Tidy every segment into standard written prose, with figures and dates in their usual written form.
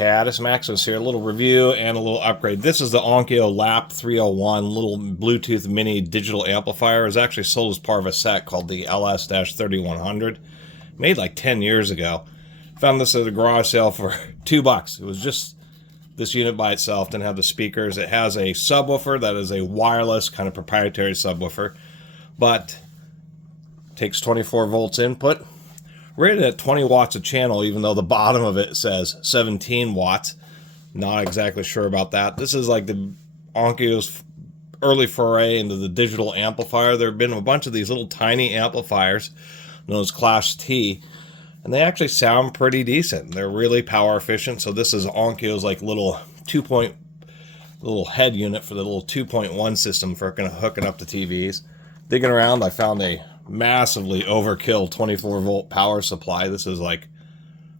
Catus, Maximus here, a little review and a little upgrade. This is the Onkyo Lap 301 little Bluetooth mini digital amplifier. It was actually sold as part of a set called the LS-3100, made like 10 years ago. Found this at a garage sale for $2. It was just this unit by itself, didn't have the speakers. It has a subwoofer that is a wireless kind of proprietary subwoofer, but takes 24 volts input. Rated at 20 watts a channel, even though the bottom of it says 17 watts. Not exactly sure about that. This is like the Onkyo's early foray into the digital amplifier. There have been a bunch of these little tiny amplifiers known as Class T, and they actually sound pretty decent. They're really power efficient. So this is Onkyo's like little little head unit for the little 2.1 system for kind of hooking up to TVs. Digging around, I found a massively overkill 24 volt power supply. This is like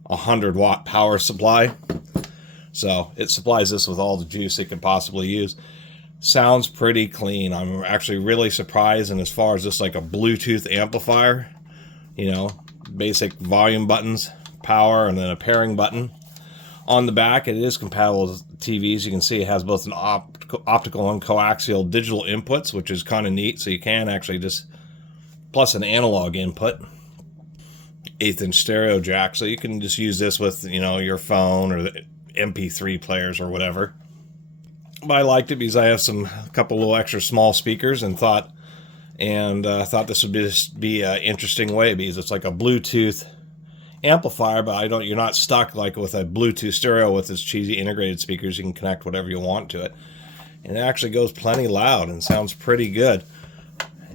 a 100 watt power supply. So it supplies this with all the juice it could possibly use. Sounds pretty clean. I'm actually really surprised. And as far as just like a Bluetooth amplifier, you know, basic volume buttons, power, and then a pairing button. On the back, it is compatible with TVs. You can see it has both an optical and coaxial digital inputs, which is kind of neat. So you can actually just, plus an analog input, 1/8" stereo jack. So you can just use this with, you know, your phone or the MP3 players or whatever. But I liked it because I have a couple little extra small speakers and thought this would be an interesting way, because it's like a Bluetooth amplifier, but you're not stuck like with a Bluetooth stereo with its cheesy integrated speakers. You can connect whatever you want to it, and it actually goes plenty loud and sounds pretty good.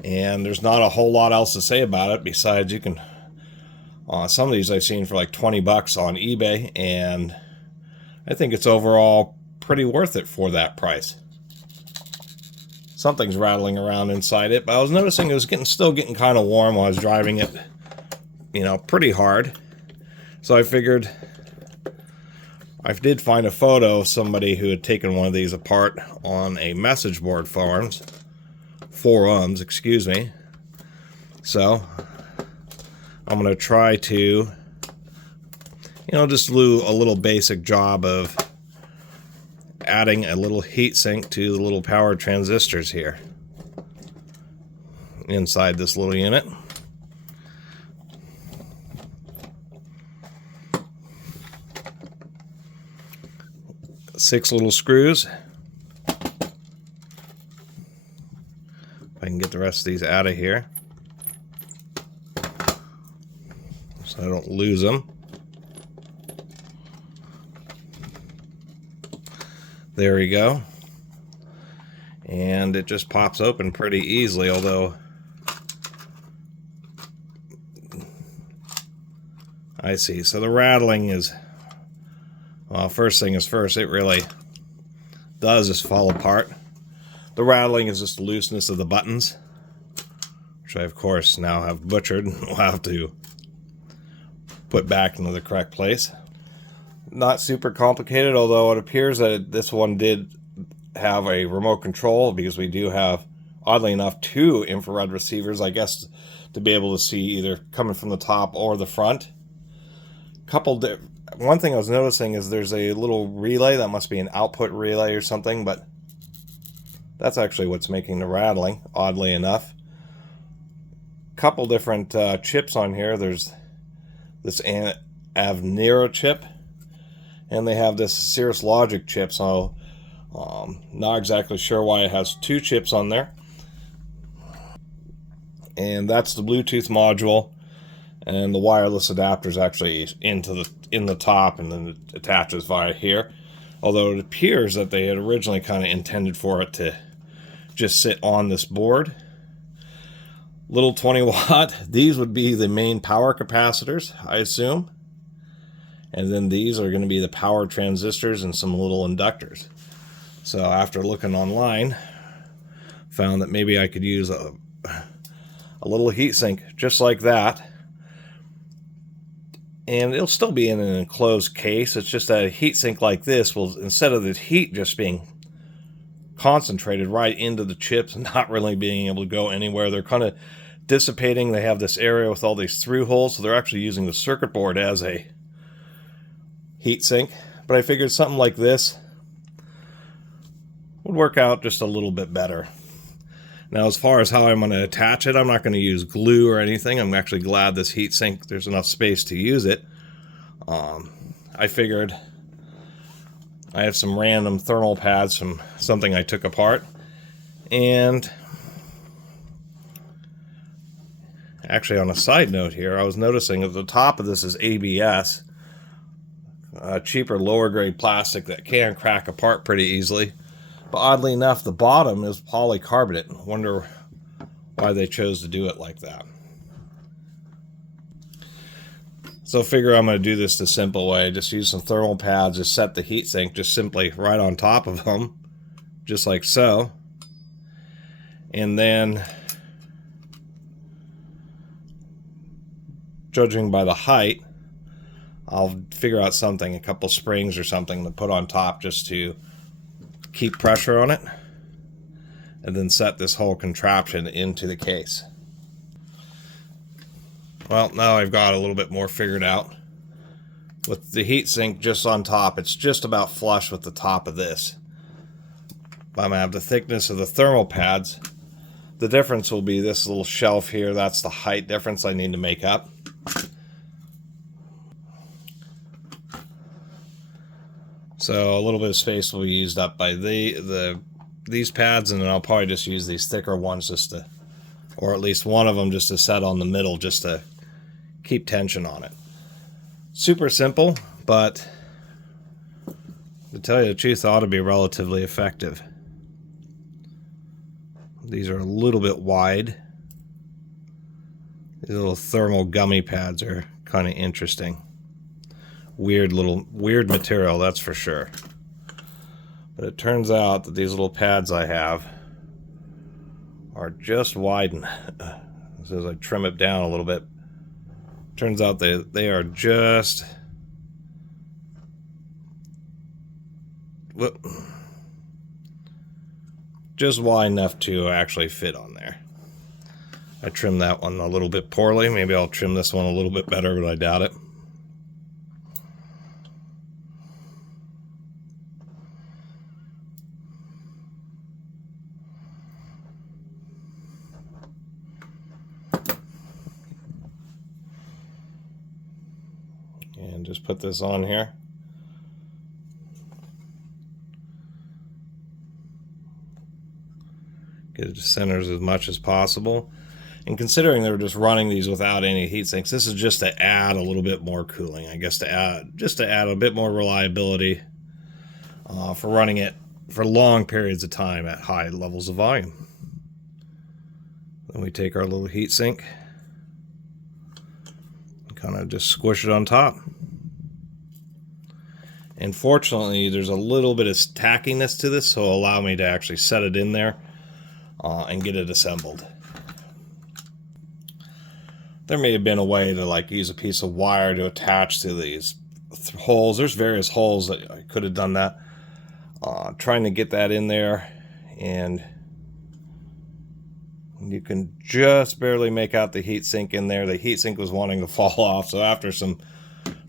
And there's not a whole lot else to say about it besides you can, some of these I've seen for like $20 on eBay, and I think it's overall pretty worth it for that price. Something's rattling around inside it, but I was noticing it was still getting kind of warm while I was driving it, you know, pretty hard. So I figured, I did find a photo of somebody who had taken one of these apart on a message board forums, excuse me. So I'm going to try to, you know, just do a little basic job of adding a little heatsink to the little power transistors here inside this little unit. Six little screws. If I can get the rest of these out of here so I don't lose them. There we go. And it just pops open pretty easily, although I see. So the rattling is, well, first thing is first, it really does just fall apart. The rattling is just the looseness of the buttons, which I, of course, now have butchered and will have to put back into the correct place. Not super complicated, although it appears that this one did have a remote control, because we do have, oddly enough, 2 infrared receivers, I guess, to be able to see either coming from the top or the front. One thing I was noticing is there's a little relay that must be an output relay or something, but that's actually what's making the rattling, oddly enough. Couple different chips on here. There's this Avnero chip, and they have this Cirrus Logic chip, so not exactly sure why it has 2 chips on there. And that's the Bluetooth module, and the wireless adapter is actually in the top, and then it attaches via here. Although it appears that they had originally kind of intended for it to just sit on this board. Little 20 watt. These would be the main power capacitors, I assume. And then these are going to be the power transistors and some little inductors. So after looking online, found that maybe I could use a little heatsink just like that. And it'll still be in an enclosed case. It's just that a heatsink like this will, instead of the heat just being concentrated right into the chips and not really being able to go anywhere, they're kind of dissipating. They have this area with all these through holes, so they're actually using the circuit board as a heatsink. but I figured something like this would work out just a little bit better. Now, as far as how I'm going to attach it, I'm not going to use glue or anything. I'm actually glad this heatsink, there's enough space to use it. I figured I have some random thermal pads from something I took apart, and actually, on a side note here, I was noticing at the top of this is ABS, cheaper lower grade plastic that can crack apart pretty easily. But oddly enough, the bottom is polycarbonate. I wonder why they chose to do it like that. So figure I'm going to do this the simple way. Just use some thermal pads, just set the heatsink just simply right on top of them, just like so. And then, judging by the height, I'll figure out something, a couple springs or something to put on top just to keep pressure on it, and then set this whole contraption into the case. Well, now I've got a little bit more figured out. With the heatsink just on top, it's just about flush with the top of this. But I'm going to have the thickness of the thermal pads. The difference will be this little shelf here. That's the height difference I need to make up. So a little bit of space will be used up by these pads, and then I'll probably just use these thicker ones just to, or at least one of them just to set on the middle just to keep tension on it. Super simple, but to tell you the truth, it ought to be relatively effective. These are a little bit wide. These little thermal gummy pads are kind of interesting. Weird material, that's for sure. But it turns out that these little pads I have are just wide enough. So as I trim it down a little bit, turns out they are just wide enough to actually fit on there. I trimmed that one a little bit poorly. Maybe I'll trim this one a little bit better, but I doubt it. And just put this on here. Get it to centers as much as possible. And considering they're just running these without any heat sinks, this is just to add a little bit more cooling, I guess, to add a bit more reliability for running it for long periods of time at high levels of volume. Then we take our little heat sink and kind of just squish it on top. And fortunately, there's a little bit of tackiness to this, so it'll allow me to actually set it in there and get it assembled. There may have been a way to like use a piece of wire to attach to these holes. There's various holes that I could have done that. Trying to get that in there, and you can just barely make out the heat sink in there. The heat sink was wanting to fall off, so after some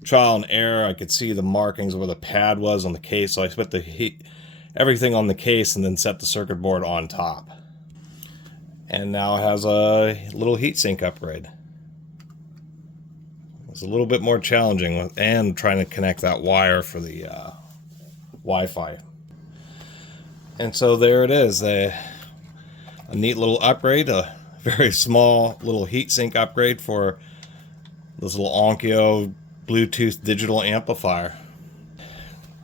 trial and error, I could see the markings where the pad was on the case, so I put everything on the case and then set the circuit board on top. And now it has a little heatsink upgrade. It's a little bit more challenging and trying to connect that wire for the Wi-Fi. And so there it is, a neat little upgrade, a very small little heatsink upgrade for this little Onkyo Bluetooth digital amplifier.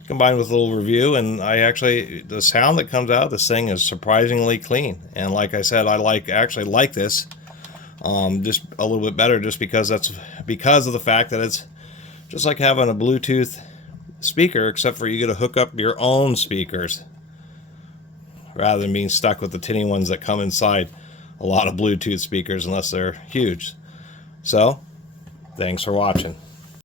Combined with a little review, and the sound that comes out of this thing is surprisingly clean. And like I said, I actually like this just a little bit better, just because of the fact that it's just like having a Bluetooth speaker, except for you get to hook up your own speakers rather than being stuck with the tinny ones that come inside a lot of Bluetooth speakers, unless they're huge. So, thanks for watching.